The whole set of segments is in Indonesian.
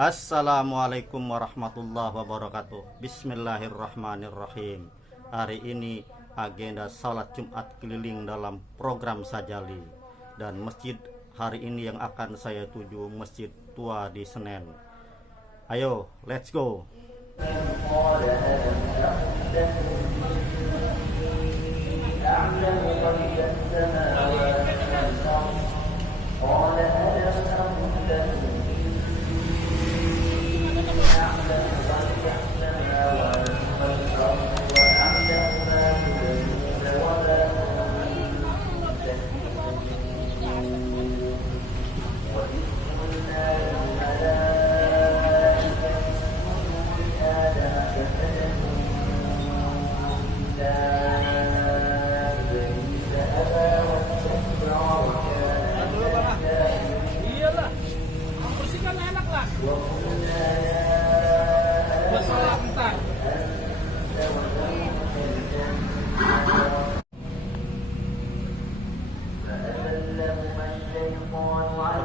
Assalamualaikum warahmatullahi wabarakatuh. Bismillahirrahmanirrahim. Hari ini agenda salat Jumat keliling dalam program Sajali. Dan masjid hari ini yang akan saya tuju Masjid Tua di Senen. Ayo, let's go.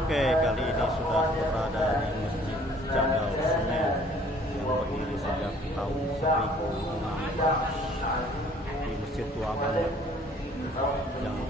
Oke, kali ini sudah berada di Masjid Jagal Senen yang berdiri sejak tahun 1016 di Masjid tua banget. Jangan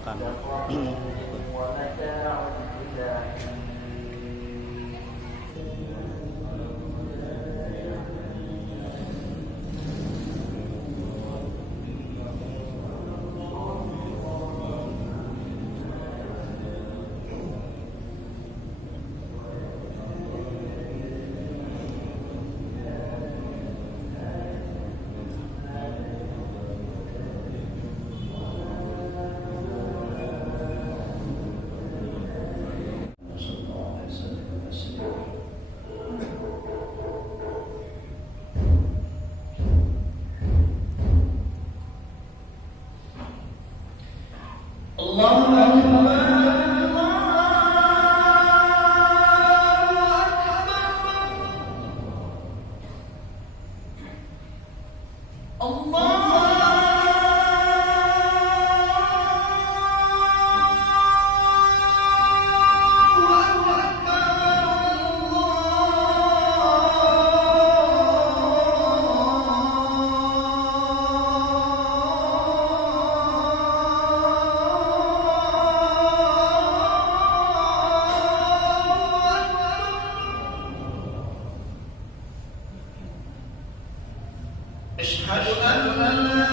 أشهد أن محمد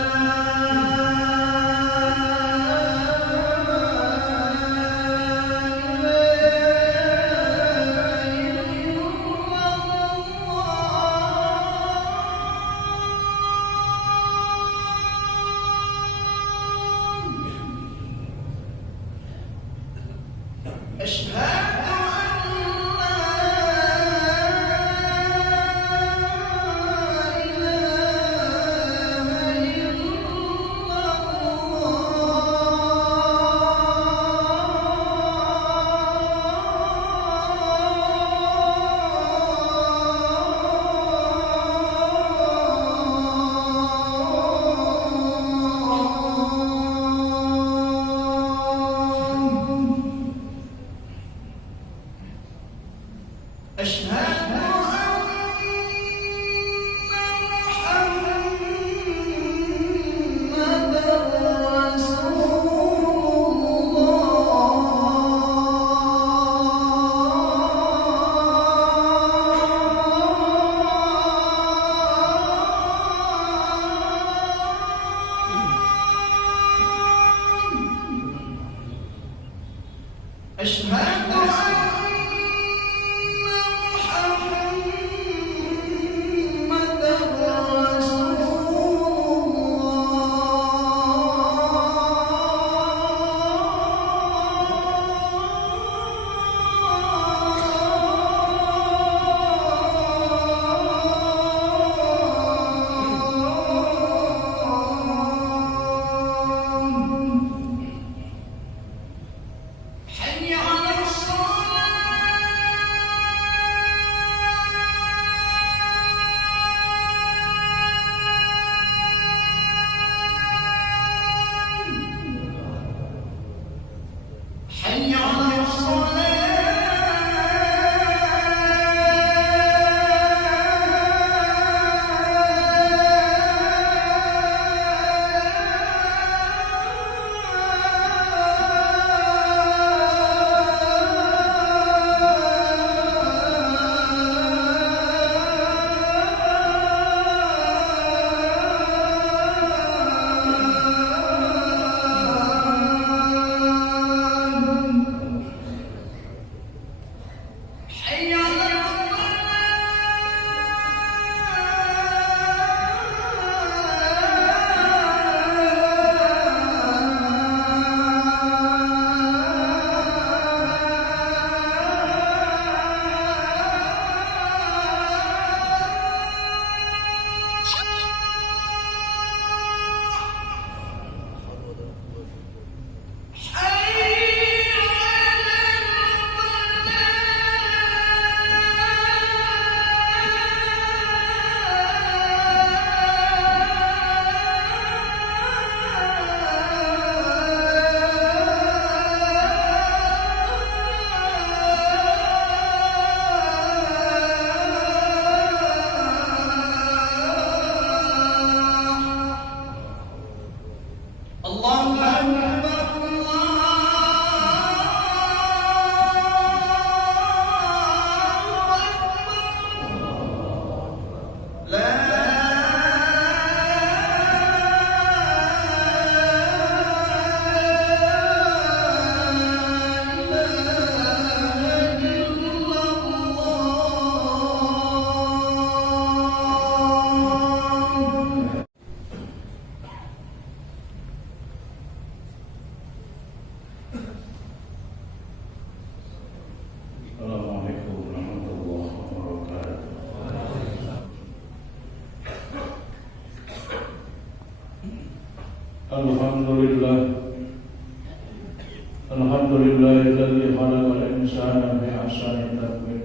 Alhamdulillahilladzi khalaqal insana fi ahsani taqwim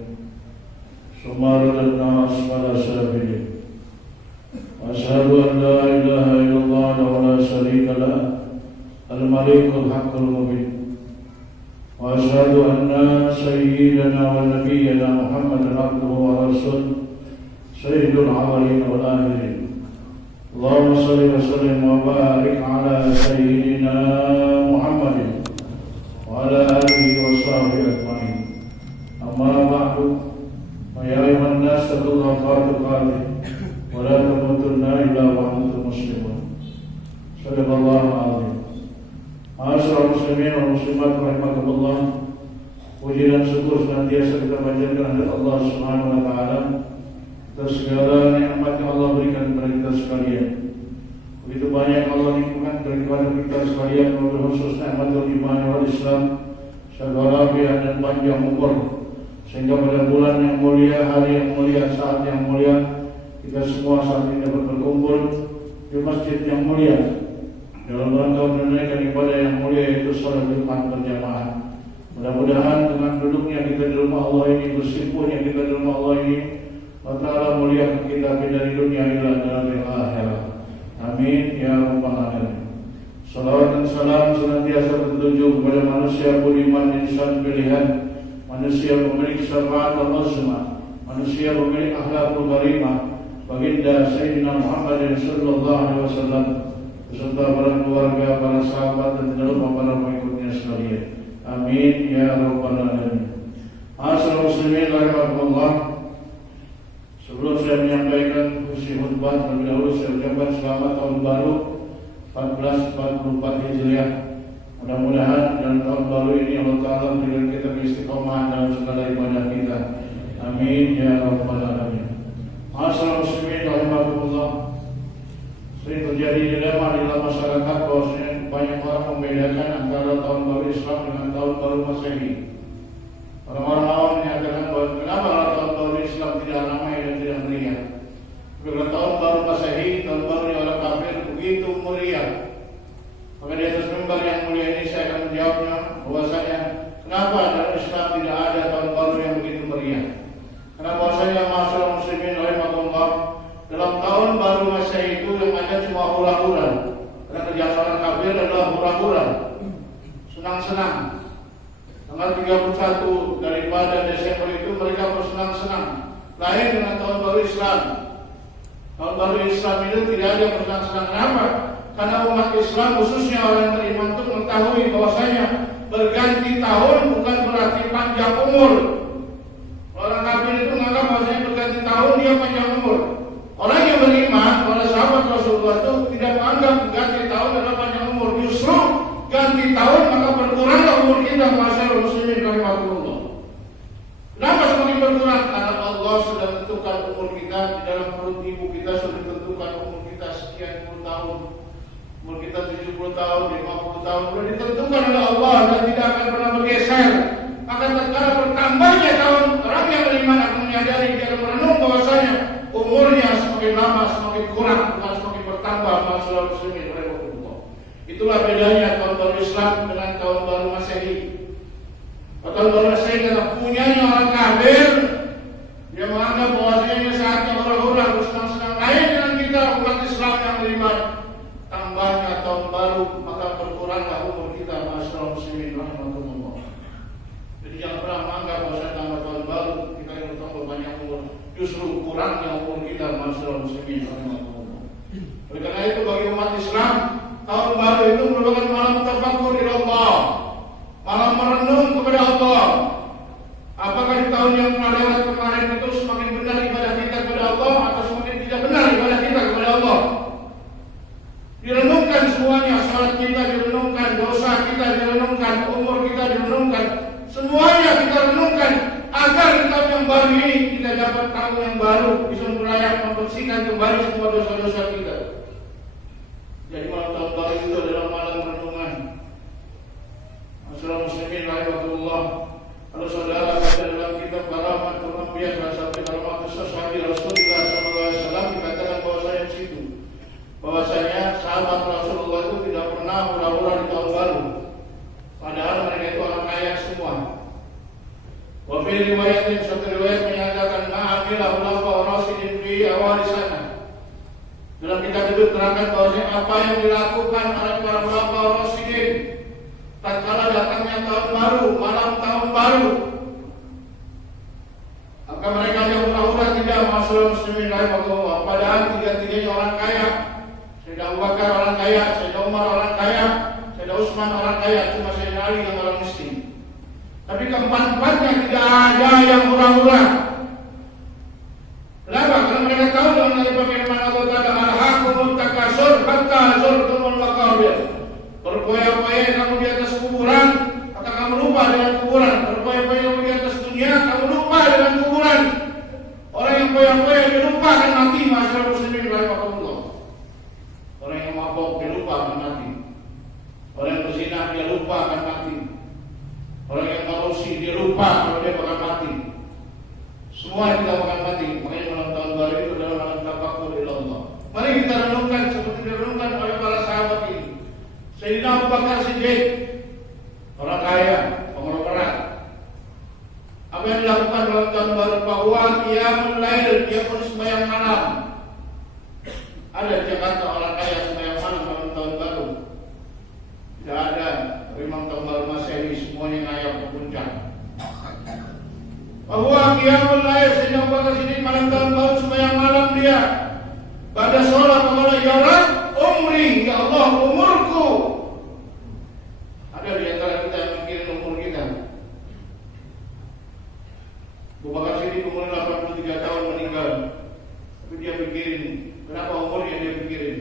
summa radadnahu asfala safilin wa asyhadu an la ilaha illallah wa la syarika lahu al-malikul haqqul mubin wa asyhadu anna sayyidana wa nabiyyana Muhammadan abduhu wa rasuluh sayyidul awwalin wal akhirin. Allahumma shalli wa sallim wa barik ala sayyidina Muhammadin wa ala alihi wa sahbihi ajma'in. Amma ba'du, ya ayyuhan nas taqullaha haqqa tuqatih wa la tamutunna illa wa antum muslimun. Shadaqallahu al-azim. Ma'asyiral muslimin wal muslimat rahimakumullah. Puji dan syukur senantiasa kita panjatkan kepada Allah Subhanahu wa taala atas segala nikmat yang Allah berikan kepada kita sekalian. Begitu banyak Allah nikmatkan kepada kita sekalian, wabil khusus nikmatul iman wal Islam, segala afiat dan panjang umur, sehingga pada bulan yang mulia, hari yang mulia, saat yang mulia, kita semua saat ini dapat berkumpul di masjid yang mulia dalam rangka menunaikan ibadah yang mulia, yaitu salat Jumat berjamaah. Mudah-mudahan dengan duduknya kita di rumah Allah ini, bersimpuhnya kita di rumah Allah ini, Allah Ta'ala muliakan kita dari dunia ila daril akhirat. Amin ya rabbal alamin. Salawat dan salam senantiasa tertuju kepada manusia budiman, insan pilihan, manusia pemilik syafaat al-azma, manusia pemilik akhlakul karimah, baginda Sayyidina Muhammad sallallahu alaihi wasallam, beserta para keluarga, para sahabat dan tidak lupa para pengikutnya sekalian. Amin ya rabbal alamin. Ma'asyiral muslimin rahimakumullah. Sebelum saya menyampaikan isi khutbah, terlebih dahulu saya ucapkan selamat tahun baru 1444 Hijriah. Mudah-mudahan dalam tahun baru ini Allah Ta'ala memberikan kita istiqomah dalam segala ibadah kita. Amin ya rabbal alamin. Ma'asyiral muslimin rahimakumullah. Sering terjadi dilema di dalam masyarakat bahwasanya banyak orang membedakan antara tahun baru Islam dengan tahun baru Masehi. Orang-orang awam menyatakan bahwa kenapa tahun baru Islam tidak ramai dan tidak meriah. Karena tahun baru Masehi, tahun baru orang kafir begitu meriah. Maka di atas mimbar yang mulia ini saya akan menjawabnya bahwasanya kenapa dalam Islam tidak ada tahun baru yang begitu meriah. Karena bahwasanya ma'asyiral muslimin rahimakumullah, dalam tahun baru Masehi itu yang ada cuma hura-hura. Karena kerjaan orang kafir adalah hura-hura, senang-senang. Tanggal 31 daripada Desember itu mereka bersenang-senang. Lain dengan tahun baru Islam. Tahun baru Islam itu tidak ada bersenang-senang. Kenapa? Karena umat Islam khususnya orang yang beriman itu mengetahui bahwasanya berganti tahun bukan berarti panjang umur. Orang kafir itu menganggap bahwasanya berganti tahun dia panjang umur. Orang yang beriman, para sahabat Rasulullah itu tidak menganggap ganti tahun adalah panjang umur. Justru ganti tahun maka berkuranglah umur kita, masyarakat muslimin rahimahullah. Kenapa seperti berkurang karena Allah sudah tentukan umur kita di dalam perut ibu kita, sudah tentukan umur kita sekian puluh tahun. Umur kita 70 tahun, 50 tahun sudah ditentukan oleh Allah dan tidak akan pernah bergeser. Akan tatkala bertambahnya tahun, orang yang beriman akan menyadari, dia akan merenung bahwasanya umurnya semakin lama semakin kurang, bukan semakin bertambah. Masyaallah muslimin rahimahullah. Itulah bedanya tahun baru Islam dengan tahun baru Masehi. Tahun baru Masehi adalah punyanya orang kafir. Dia menganggap bahwasanya saatnya orang-orang bersenang-senang lain dengan kita umat Islam yang beriman. Tambahnya tahun baru maka berkuranglah umur kita. Masyaallah muslimin rahimahullah. Jadi jangan pernah menganggap bahwa tambah tahun baru kita yang bertambah banyak umur. Justru kurangnya umur kita. Masyaallah muslimin rahimahullah. Oleh karena itu bagi umat Islam, tahun baru itu merupakan malam tafakur ila Allah, malam merenung kepada Allah. Apakah di tahun yang lewat kemarin itu semakin benar ibadah kita kepada Allah atau semakin tidak benar ibadah kita kepada Allah? Direnungkan semuanya, salat kita direnungkan, dosa kita direnungkan, umur kita direnungkan, semuanya kita renungkan agar di tahun yang baru ini kita dapat tahun yang baru bisa merayakan membersihkan kembali semua dosa-dosa kita. Jadi malam tahun baru itu adalah malam renungan. Masyaallah muslimin rahimahullah. Kalau saudara baca dalam kitab Karamatul Anbiya sampai Karamatul Sahabi Rasulullah SAW dikatakan bahwasanya di situ bahwasanya sahabat Rasulullah itu tidak pernah hura-hura di tahun baru. Padahal mereka itu orang kaya semua. Wa fi riwayatin, satu riwayat menyatakan ma'amila khulafa rasyidin fi awal sana. Dalam kitab itu terangkan bahwasanya apa yang dilakukan oleh para khulafa rasyidin tatkala datangnya tahun baru, malam tahun baru, maka mereka yang hura-hura tidak masuk muslimin rahimahullah. Padahal tiga-tiganya orang kaya. Sayyidina Abu Bakar orang kaya, Sayyidina Umar orang kaya, Sayyidina Utsman orang kaya, cuma Sayyidina Ali yang orang miskin. Tapi keempat-empatnya tidak ada yang hura-hura. Kenapa? Karena mereka tahu dengan firman Allah Ta'ala, alhaqumut takasur hatta zurtumul maqabir. Berpoya-poya kamu di atas kuburan, maka kamu lupa dengan kuburan. Berpoya-poya kamu di atas dunia, kamu lupa dengan kuburan. Orang yang poya-poya dia lupa akan mati. Masyaallah muslimin rahimahullah. Orang yang mabok dia lupa akan mati. Orang yang berzina dia lupa akan mati. Orang yang malusi dia lupa kalau dia bakal mati. Semua kita bakal mati. Makanya malam tahun baru itu adalah malam tafakur ila Allah. Mari kita renungkan seperti direnungkan oleh para sahabat ini. Sayyidina Abu Bakar Siddiq, orang kaya, konglomerat. Apa yang dilakukan dalam tahun baru? Bahwa qiyamul lail, dia pun sembahyang malam. Ada di Jakarta orang kaya sembahyang malam dalam tahun baru? Tidak ada. Memang tahun baru Masehi semuanya ngayap ke puncak. Bahwa qiyamul lail, Sayyidina Abu Bakar Siddiq malam tahun baru sembahyang malam dia. Pada sholat kepada ya Rabb umri, ya Allah umurku. Ada di antara kita yang mikirin umur kita. Abu Bakar Siddiq umur 83 tahun meninggal. Tapi dia pikirin, kenapa umurnya dia pikirin?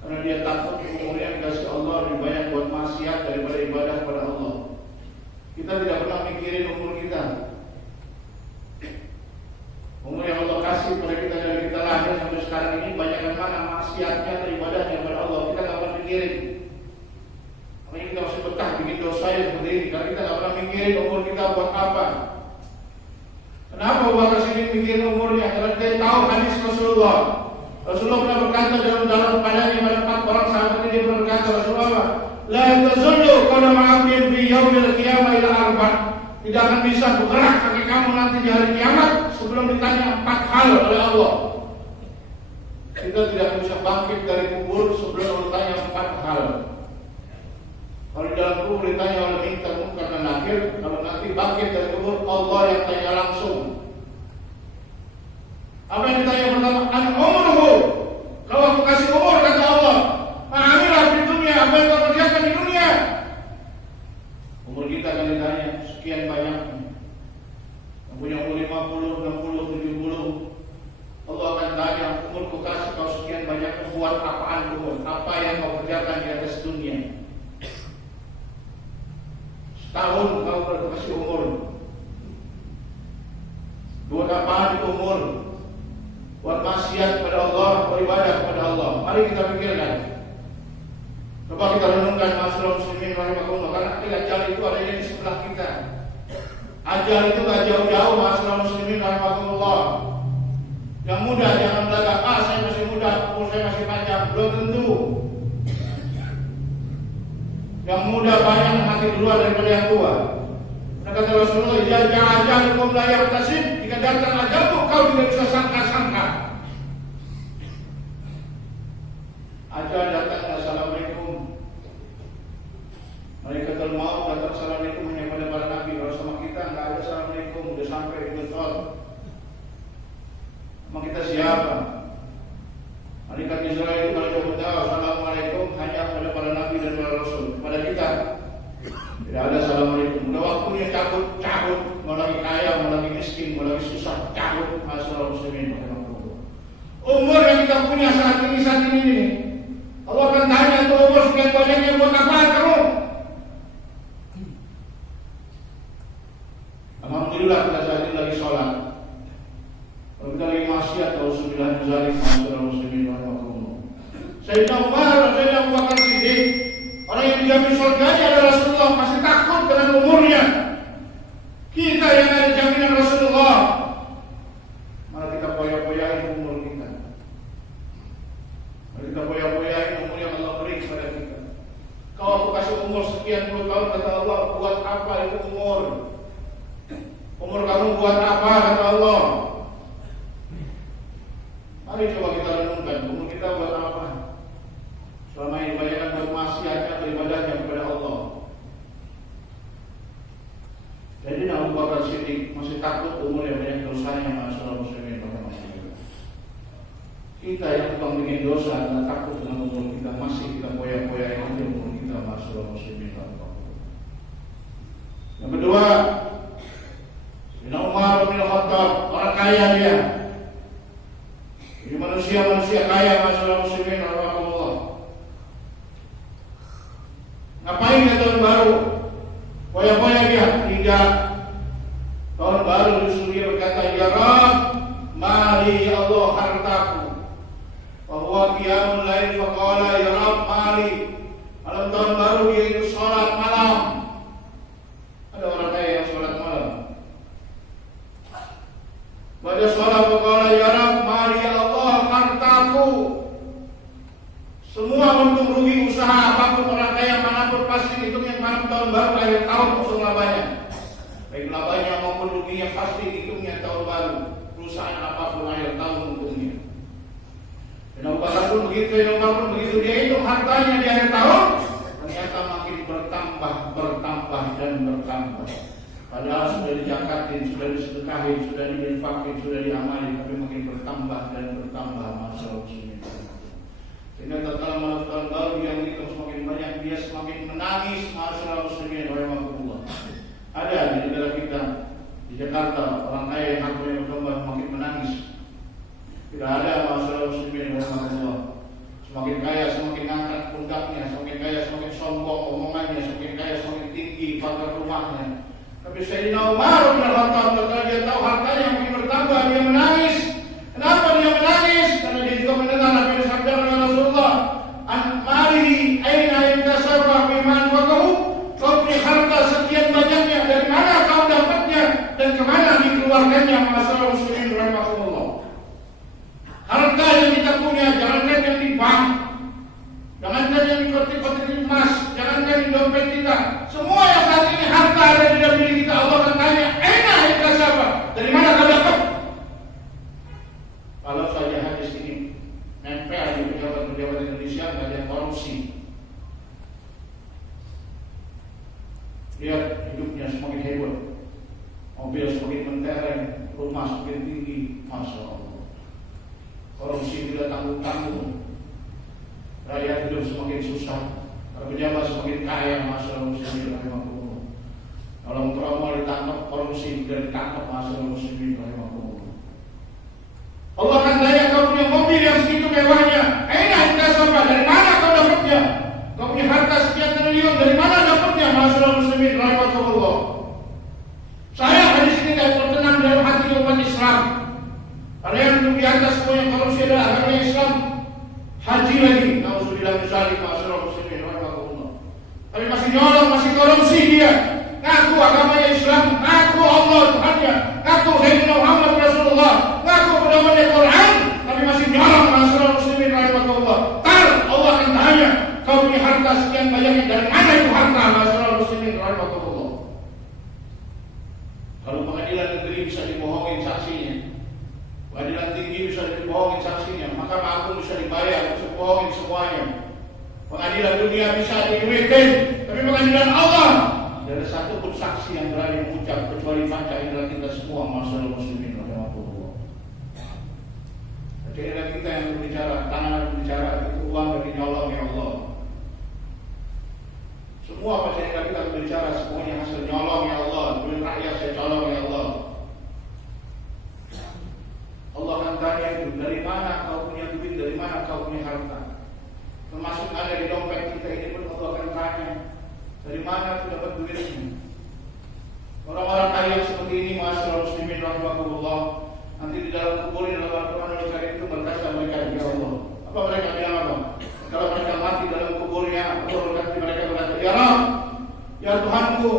Karena dia takut umurnya dikasih Allah lebih banyak buat maksiat daripada ibadah kepada Allah. Kita tidak pernah mikirin umur kita. Umur yang Allah kasih kepada kita dari kita lahir sampai sekarang ini banyak yang mana maksiatnya atau ibadahnya kepada Allah. Kita tidak pernah mikirin. Makanya kita masih betah bikin dosa yang seperti ini karena kita tidak pernah mikirin umur kita buat apa. Kenapa Abu Bakar Siddiq mikirin umurnya? Karena dia tahu hadis Rasulullah. Rasulullah pernah berkata dalam padanya pada 4 orang sahabat ini, dia pernah berkata, Rasulullah, la tazullu qadama 'abdin fi yaumil qiyamah ila arba'. Tidak akan bisa bergerak kaki kamu nanti di hari kiamat sebelum ditanya 4 hal oleh Allah. Kita tidak akan bisa bangkit dari kubur sebelum ditanya 4 hal. Kalau di dalam kubur ditanya oleh minta munkar dan nakir, kalau nanti bangkit dari kubur Allah yang tanya langsung. Apa yang ditanya pertama? An umruhu. Kalau aku kasih umur kata Allah, ma'amilah di dunia, apa yang kau kerjakan di dunia? Umur kita akan ditanya sekian banyak. Yang punya umur 50, 60, 70. Allah akan tanya, umurku kasih kau sekian banyak, buat apaan kau? Apa yang kau kerjakan di atas dunia? Setahun kau kasih umur. Buat apaan itu umur? Buat maksiat kepada Allah, beribadah kepada Allah. Mari kita pikirkan. Coba kita renungkan masalah muslimin rahimahullah, karena ajal itu adanya di sebelah kita. Ajal itu gak jauh-jauh masalah muslimin rahimahullah. Yang muda jangan berkata, saya masih muda, umur saya masih panjang. Belum tentu. Yang muda banyak mati duluan daripada yang tua. Kata Rasulullah, ya ajalukum la yahtasib, jika datang ajalmu kau tidak bisa sangka-sangka. Ajal datang, assalamualaikum. Malaikatul maut datang, assalamualaikum, hanya pada para nabi. Kalau sama kita enggak ada assalamualaikum, udah sampai di betul. Emang kita siapa? Malaikat Israel itu kalau jawab assalamualaikum hanya pada para nabi dan para rasul. Pada kita tidak ada assalamualaikum. Udah waktunya cabut, mau lagi kaya, mau lagi miskin, mau lagi susah, cabut. Masalah muslimin. Umur yang kita punya saat ini, Allah akan tanya tuh umur sekian banyaknya buat apa kamu? Alhamdulillah kita saat ini lagi sholat. Kalau kita lagi maksiat, auzubillah min dzalik, masalah muslimin. Sayyidina Umar, Sayyidina Abu Bakar Siddiq, orang yang dijamin surganya adalah Rasulullah, masih takut dengan umurnya. Kita yang ada jaminan Rasulullah, malah kita poya-poyain umur kita. Malah kita poya-poyain umur yang Allah beri kepada kita. Kalau aku kasih umur sekian puluh tahun, kata Allah, buat apa itu umur? Umur kamu buat apa, kata Allah? Mari coba kita renungkan, umur kita buat apa? Selama ini banyak bermaksiatnya, beribadahnya kepada Allah. Jadi Abu Bakar Siddiq masih takut umur yang banyak dosanya, masalah muslimin. Kita yang tukang bikin dosa, tidak takut dengan umur kita, masih kita poya-poyain aja umur kita, masalah muslimin. Yang kedua, Sayyidina Umar bin Khattab, orang kaya dia. Ini manusia kaya, masalah muslimin. Ngapain ya tahun baru? Poya-poya dia? Tidak. Tahun baru disuruh dia berkata, ya Rabb, mali ya Allah hartaku. Bahwa qiyamul lail faqala ya Rabb mali. Malam tahun baru dia itu sholat malam. Ada orang kaya yang sholat malam. Baca sholat faqala ya Rabb mali ya Allah hartaku. Semua untung rugi usaha apapun orang kaya manapun pasti hitungnya malam tahun baru akhir tahun langsung labanya. Baik labanya maupun ruginya pasti hitungnya tahun baru. Perusahaan apapun akhir tahun untungnya. Dan Abu Bakar pun begitu, dia hitung hartanya di akhir tahun, ternyata makin bertambah dan bertambah. Padahal sudah dijakatin, sudah disedekahin, sudah diinfakin, sudah diamalin, tapi makin bertambah dan bertambah masalah muslimin. Sehingga tatkala malam tahun baru dia menghitung semakin banyak, dia semakin menangis masalah muslimin rahimahullah. Ada di negara kita di Jakarta orang kaya yang hartanya bertambah makin menangis. Tidak ada masalah muslimin rahimahullah. Semakin kaya semakin angkat pundaknya, semakin kaya semakin sombong omongannya, semakin kaya semakin tinggi pagar rumahnya. Tapi Sayyidina Umar bin Khattab tatkala dia tahu hartanya makin bertambah, dia menangis. Kenapa dia menangis? Karena dia juga mendengar apa yang disabdakan oleh Rasulullah. An-malihi aina intasaba biman waqahu. Kau punya harta sekian banyaknya, dari mana kau dapatnya dan kemana dikeluarkannya, masalah muslimin rahimahullah. Harta yang kita punya, jangankan yang di bank, jangankan yang di kotak-kotak emas, jangankan di dompet kita. Semua yang saat ini harta ada di dalam diri kita, Allah akan tanya, aina intasaba, dari mana kau dapat? Kalau saja hadis ini nempel di pejabat-pejabat Indonesia, nggak ada korupsi. Lihat hidupnya semakin hebat, mobil semakin mentereng, rumah semakin tinggi, masya Allah. Korupsi tidak tanggung-tanggung, rakyat hidup semakin susah, para pejabat semakin kaya, masya Allah muslimin rahimahullah. Kalau promo ditangkap, korupsi tidak ditangkap, masya Allah muslimin rahimahullah. Allah akan tanya, kau punya mobil yang segitu mewahnya, aina intasaba, dari mana kau dapatnya? Kau punya harta sekian triliun, dari mana dapatnya? Masalah muslimin rahimahullah. Saya hadis ini tidak tertanam dalam hati umat Islam. negeri bisa dibohongin saksinya, pengadilan tinggi bisa dibohongin saksinya, Mahkamah Agung bisa dibayar, bisa bohongin semuanya, pengadilan dunia bisa diduitin, tapi pengadilan Allah tidak ada satu pun saksi yang berani mengucap kecuali panca indera kita semua, masyaallah muslimin rahimahullah. Panca indera kita yang berbicara, tangan yang berbicara, itu uang dari nyolong ya Allah. Semua panca indera kita berbicara, semuanya hasil nyolong ya Allah. Duit rakyat saya colong ya Allah. Allah akan tanya itu, dari mana kau punya duit, dari mana kau punya harta. Termasuk ada di dompet kita ini pun Allah akan tanya, dari mana tu dapat duit ini. Orang-orang kaya seperti ini, masyaallah muslimin rahimahullah, nanti di dalam kubur dalam Al-Quran Al-Karim itu berkata mereka, ya Allah, apa mereka bilang apa? Kalau mereka mati dalam kuburnya, Allah berkata mereka berkata, ya Rabb, ya Tuhanku.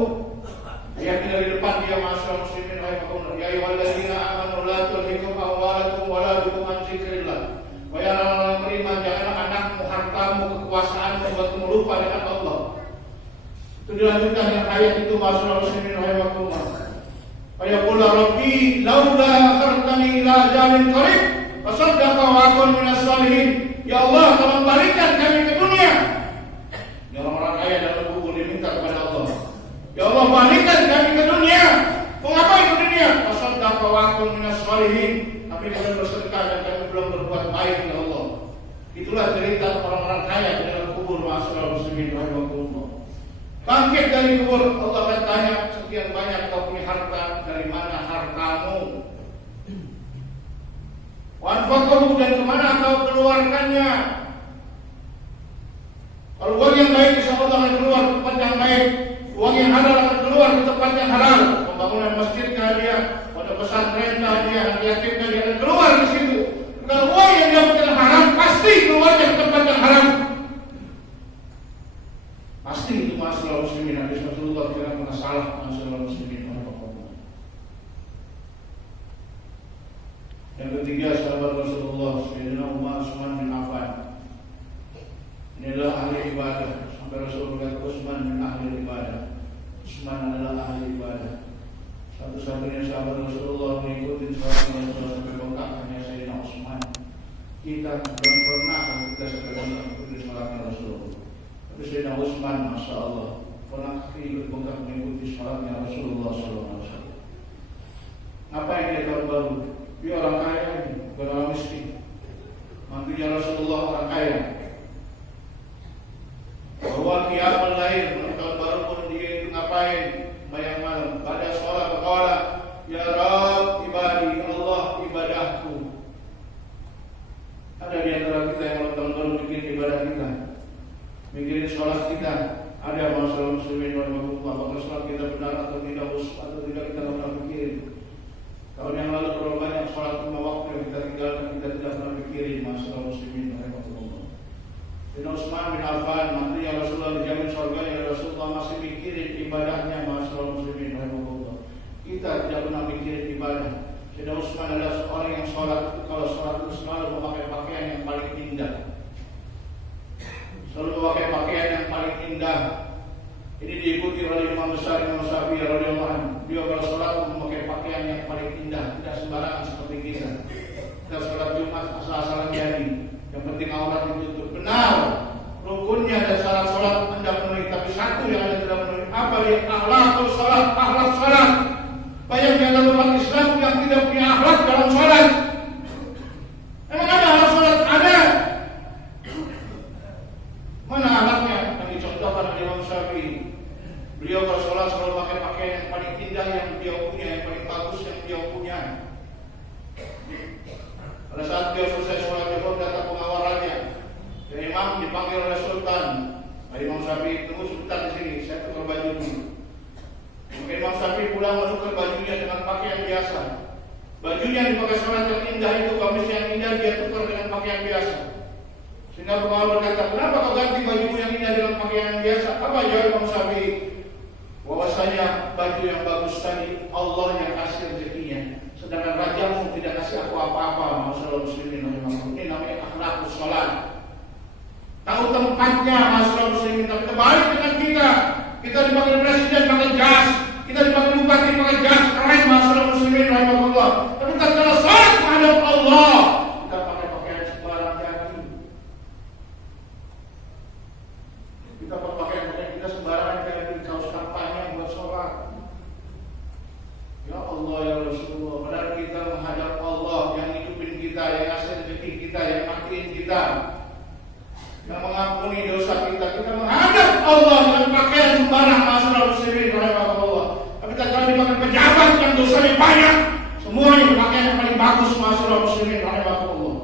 Ayat dari depan dia, masyaallah muslimin rahimahullah, ya ayyuhalladzina amanu la tulhikum amwalakum wa la bikum an dzikrillah. Wahai orang beriman, janganlah anakmu, hartamu, kekuasaanmu membuatmu lupa dengan Allah. Itu dilanjutkan dengan ayat itu, masyaallah muslimin rahimahullah. Fayaqul rabbi laula akhartani ila ajalin qarib fasaddaqa wa akun minas salihin. Ya Allah, tolong balikkan kami ke dunia. Ya orang-orang kaya dalam kubur diminta kepada Allah, ya Allah, balikkan kami ke dunia. Mau ngapain ke dunia? Fasaddaqa wa akun minas salihin. Tapi kami bersedekah dan kami belum berbuat baik ya Allah. Itulah cerita orang-orang kaya di dalam kubur, masyaallah muslimin rahimahullah. Bangkit dari kubur, Allah akan tanya, sekian banyak kau punya harta, dari mana hartamu? Wanfaqahu, dan kemana kau keluarkannya? Kalau uang yang baik, insya Allah akan keluar ke tempat yang baik. Uang yang halal akan keluar ke tempat yang halal. Pembangunan masjid dia, pondok pesantren dia, yatim dia akan keluar di situ. Kalau uang yang dapatkan haram, pasti keluarnya ke tempat yang haram. Pasti itu masalah muslimin. Hadis Rasulullah tidak pernah salah, masalah muslimin. Yang ketiga, sahabat Rasulullah Sayyidina Umar Utsman bin Affan. Ini adalah ahli ibadah. Sampai Rasulullah berkata, Utsman bin ahli ibadah. Utsman adalah ahli ibadah. Satu-satunya sahabat Rasulullah mengikuti sahabat Rasulullah sampai bengkak hanya Sayyidina Utsman. Kita belum pernah kita sampai bengkak mengikuti sahabatnya Rasulullah. Tapi Sayyidina Utsman, masya Allah, pernah ikut bengkak mengikuti sahabatnya Rasulullah SAW. Ngapain dia tahun baru? Dia orang kaya ini, bukan orang miskin. Mantunya Rasulullah orang kaya. Bahwa qiyamul lail, tahun baru pun dia itu ngapain? Bayang malam, pada sholat berqala, ya Rabb ibadi, Allah ibadahku. Ada di antara kita yang tahun baru bikin ibadah kita, bikin sholat kita. Ada masalah muslimin wal muslimat, apakah sholat kita benar atau tidak, atau tidak, kita pernah pikirin. Tahun yang lalu terlalu banyak sholat lima waktu yang kita tinggalkan, kita tidak pernah pikirin masalah muslimin rahimahullah. Sayyidina Utsman bin Affan, mantunya Rasulullah, dijamin surganya Rasulullah, masih mikirin ibadahnya masalah muslimin rahimahullah. Kita tidak pernah mikirin ibadah. Sayyidina Utsman adalah seorang yang sholat itu, kalau sholat itu selalu memakai pakaian yang paling indah, selalu memakai pakaian yang paling indah. Ini diikuti oleh Imam besar Imam Syafi'i radhiyallahu anhu. Dia kalau sholat memakai pakaian yang paling indah, tidak sembarangan seperti kita. Kita sholat Jumat asal-asalan jadi, yang penting aurat ditutup. Benar, rukunnya dan syarat sholat Anda penuhi, tapi satu yang Anda tidak penuhi. Apa dia? Akhlakul sholat, akhlak sholat. Banyak yang dalam umat Islam yang tidak punya akhlak dalam sholat. Emang ada akhlak sholat? Ada. Mana akhlaknya? Yang dicontohkan oleh Imam Syafi'i. Beliau kalau sholat selalu pakai pakaian yang paling indah yang beliau punya, yang paling bagus yang beliau punya. Pada saat beliau selesai sholat zuhur, datang pengawalannya. Dan imam dipanggil oleh sultan. Imam Syafi'i, tunggu sultan di sini, saya tukar baju dulu. Maka Imam Syafi'i pulang menukar bajunya dengan pakaian biasa. Bajunya yang dipakai sholat yang indah itu, gamis yang indah, dia tukar dengan pakaian biasa. Sehingga pengawal berkata, kenapa kau ganti bajumu yang indah dengan pakaian yang biasa? Apa jawab Imam Syafi'i? Bahwasanya baju yang bagus tadi Allah yang kasih rezekinya, sedangkan rajamu tidak kasih aku apa-apa. Masalah muslimin rahimahullah. Ini namanya akhlakul sholat. Tahu tempatnya masalah muslimin. Tapi terbalik dengan kita. Kita dipanggil presiden pakai jas, kita dipanggil bupati pakai jas, keren masalah muslimin Rasulullah. Padahal kita menghadap Allah yang hidupin kita, yang ngasih rezeki kita, yang matiin kita, yang mengampuni dosa kita. Kita menghadap Allah dengan pakaian sembarang, masyarakat muslimin rahimahullah. Tapi tak kalau dipakai pejabat yang dosanya banyak, semuanya pakaian yang paling bagus, masyarakat muslimin rahimahullah.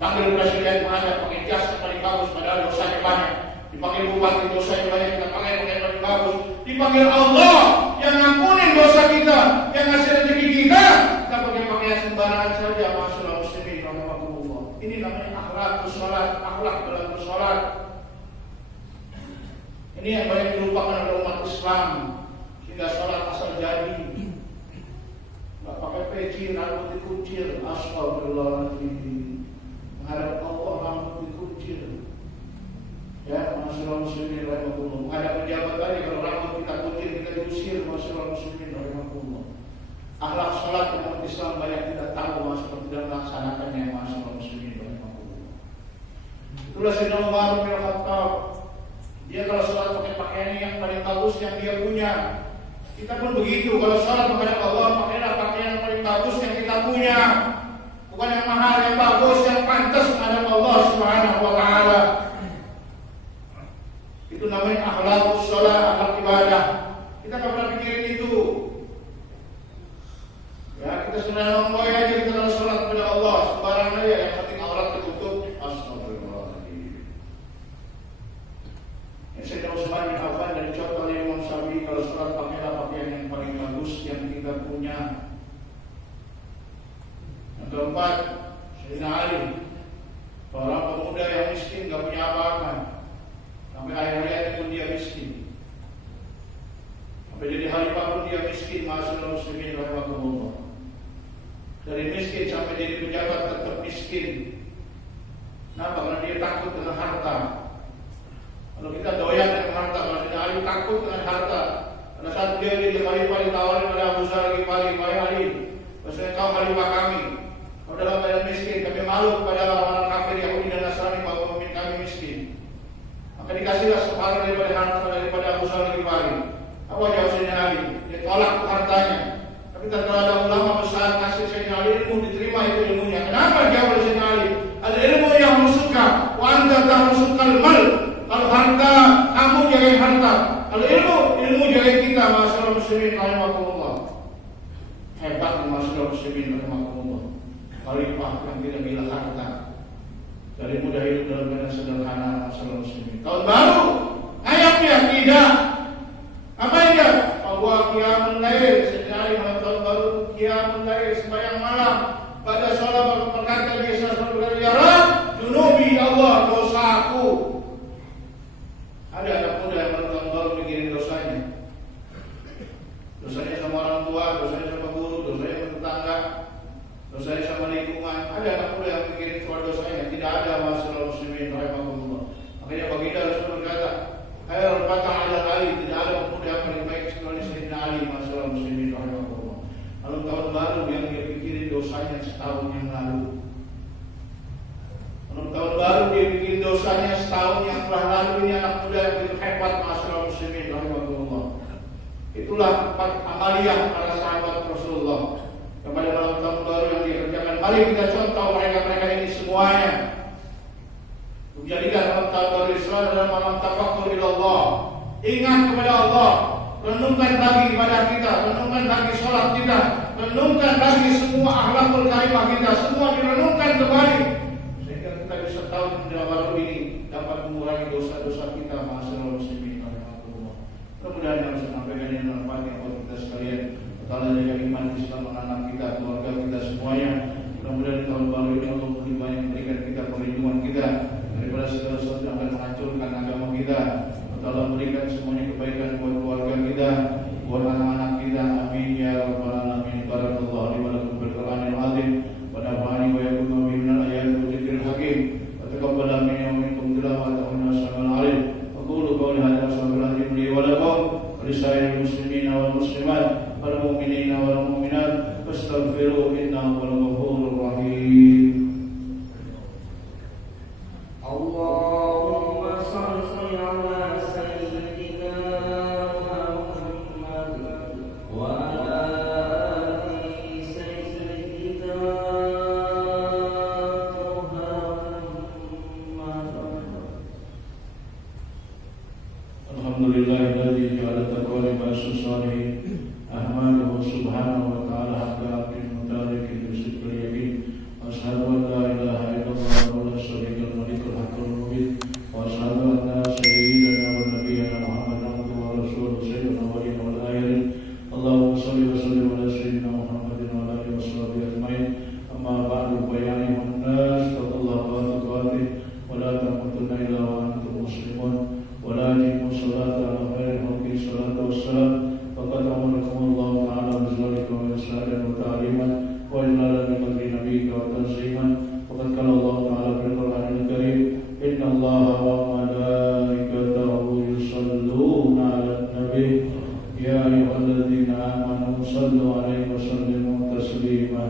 Panggil presiden menghadap pakai jas yang paling bagus, padahal dosanya banyak. Dipanggil bupati dosanya banyak, kita pakai pakaian paling bagus. Dipanggil Allah yang ngampunin dosa kita, yang ngasih rezeki kita, kita pakai pakaian sembarangan saja, masyarakat muslimin rahimahullah. Ini namanya akhlak bersolat, akhlak dalam bersolat. Ini yang banyak dilupakan oleh umat Islam, sehingga sholat asal jadi. Nggak pakai peci, rambut dikuncir, astagfirullahaladzim. Menghadap Allah rambut dikuncir. Ya, masyarakat muslimin rahimahullah. Menghadap pejabat tadi, kalau rambut kita kuncir, kita diusir, masyarakat muslimin rahimahullah. Akhlak sholat yang umat Islam banyak tidak tahu, masyarakat tidak melaksanakannya, masyarakat muslimin rahimahullah. Itulah Sayyidina Umar bin Khattab. Dia kalau sholat pakai pakaian yang paling bagus yang dia punya. Kita pun begitu, kalau sholat menghadap Allah, pakailah pakaian yang paling bagus yang kita punya. Bukan yang mahal, yang bagus, yang pantas menghadap Allah Subhanahu wa Ta'ala. Itu namanya akhlak sholat, akhlak ibadah. Kita nggak pernah pikirin itu. Ya, kita sebenarnya ngomong aja kita kalau sholat kepada Allah, sembarang aja, yang penting aurat tertutup. Astagfirullahaladzim. Sayyidina Utsman bin Affan dan contoh oleh Imam Syafi'i, kalau sholat pakailah pakaian yang paling bagus yang kita punya. Yang keempat, Sayyidina Ali, seorang pemuda yang miskin, gak punya apa-apa, sampai akhir hayatnya pun dia miskin, sampai jadi khalifah pun dia miskin, masyaallah muslimin rahimahullah. Dari miskin sampai jadi pejabat tetap miskin. Kenapa? Karena dia takut dengan harta. Kalau kita doyan dengan harta, kalau tidak Ali takut dengan harta. Pada saat dia jadi khalifah ditawarin oleh Abu Dzar Al-Ghifari, "Wahai Ali, bahwasanya kau khalifah kami, kau dalam keadaan miskin, kami malu kepada orang-orang kafir Yahudi dan Nasrani bahwa pemimpin kami miskin. Maka dikasihlah separuh daripada harta daripada Abu Dzar Al-Ghifari." Apa jawab Sayyidina Ali? Dia tolak hartanya. Tapi tak ada ulama besar kasih Sayyidina Ali ilmu, diterima itu ilmunya. Kenapa jawab Sayyidina Ali? Al-ilmu yang musuka, wa anta tahmusukal mal. Kalau harta, kamu jagain harta. Kalau ilmu jagain kita, masyarakat muslimin rahimahullah. Hebat masyarakat muslimin rahimahullah. Khalifah yang tidak gila harta, dari mudah hidup dalam keadaan sederhana, masyarakat muslimin. Tahun baru, ayatnya tidak. Apa dia? Bahwa qiyamul lail, sejari malam tahun baru, qiyamul lail, sembahyang malam. Pada sholat berkata dia berkata, "Ya Rabb, junubi Allah, dosaku." Ada anak muda yang tahun baru mikirin dosanya. Dosanya sama orang tua, dosanya sama guru, dosanya sama tetangga, dosanya sama lingkungan. Ada anak muda yang mikirin soal dosanya. Tidak ada, masyaallah muslimin rahimahullah. Makanya baginda Rasul berkata, "Khairul fatah ala Ali." Tidak ada pemuda yang paling baik kecuali Sayyidina Ali, masyaallah muslimin rahimahullah. Kalau tahun baru yang dia pikirin dosanya setahun yang lalu. Kalau tahun baru dia bikin dosanya setahun yang telah lalu. Ini anak muda yang begitu hebat, masyaallah muslimin rahimahullah. Itulah empat amaliyah para sahabat Rasulullah kepada malam tahun baru yang dikerjakan. Mari kita contoh mereka-mereka ini semuanya. Jadikan malam tahun baru Islam adalah malam tafakkur ila Allah. Ingat kepada Allah, renungkan lagi ibadah kita, renungkan lagi sholat kita, renungkan lagi semua akhlakul karimah kita, semua direnungkan kembali. Kita bisa tahu dalam baru ini dapat mengurangi dosa-dosa kita, masyaallah muslimin rahimahullah. Mudah-mudahan yang saya sampaikan ini bermanfaat buat kita sekalian. Allah jaga iman Islam anak kita, keluarga kita semuanya. Mudah-mudahan di tahun baru ini Allah lebih banyak memberikan kita perlindungan kita daripada segala sesuatu yang akan menghancurkan agama kita. Allah berikan semuanya kebaikan buat keluarga kita, buat anak-anak kita. Amin ya rabbal alamin. Barakallahu li wa lakum bil Qur'anil azim wa nafa'ani wa yakum min al-ayati wa dzikril hakim. وتقبل مني ومنكم تلاوته السميع العليم. أقول قولي هذا وأستغفر الله لي ولكم ولسائر المسلمين والمسلمات والمؤمنين والمؤمنات فاستغفروه إنه هو الغفور الرحيم. اللهم صل على سيدنا محمد وعلى آل تسليما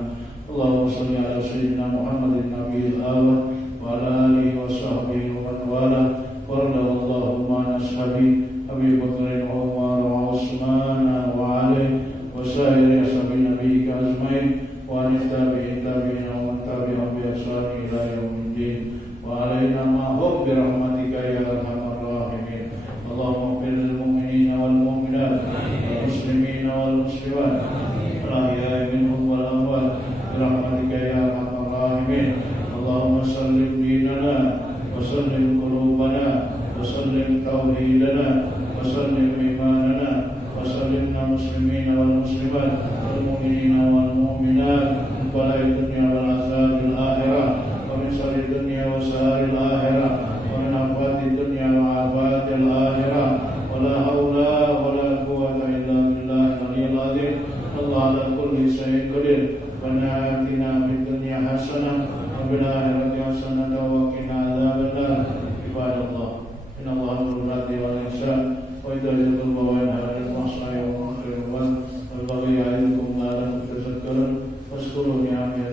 اللهم صل على سيدنا محمد النبي الأول وعلى آله وصحبه ومن والاه وارض اللهم عن أصحابه أبي بكر وعمر وعثمان وعلي وسائر أصحاب نبيك أجمعين وعن التابعين ومن تبعهم بإحسان إلى يوم الدين وعلينا معهم برحمتك يا أرحم الراحمين اللهم اغفر للمؤمنين والمؤمنات والمسلمين والمسلمات الأحياء منهم والأموات برحمتك يا أرحم الراحمين اللهم سلم ديننا وسلم قلوبنا وسلم توحيدنا وسلم إيماننا وسلمنا مسلمين والمسلمات والمؤمنين والمؤمنات من بلاء الدنيا والعذاب الآخرة ومن شر الدنيا وسهر الآخرة ومن آفات الدنيا وآفات الآخرة ولا حول ولا قوة إلا بالله العلي العظيم الله على كل شيء قدير ربنا آتنا في الدنيا حسنة وفي الآخرة حسنة وقنا عذاب النار عباد الله إن الله أمر بالعدل والإحسان وإيتاء ذي القربى وينهى عن الفحشاء والمنكر والبغي يعظكم لعلكم تذكرون واشكروا نعمة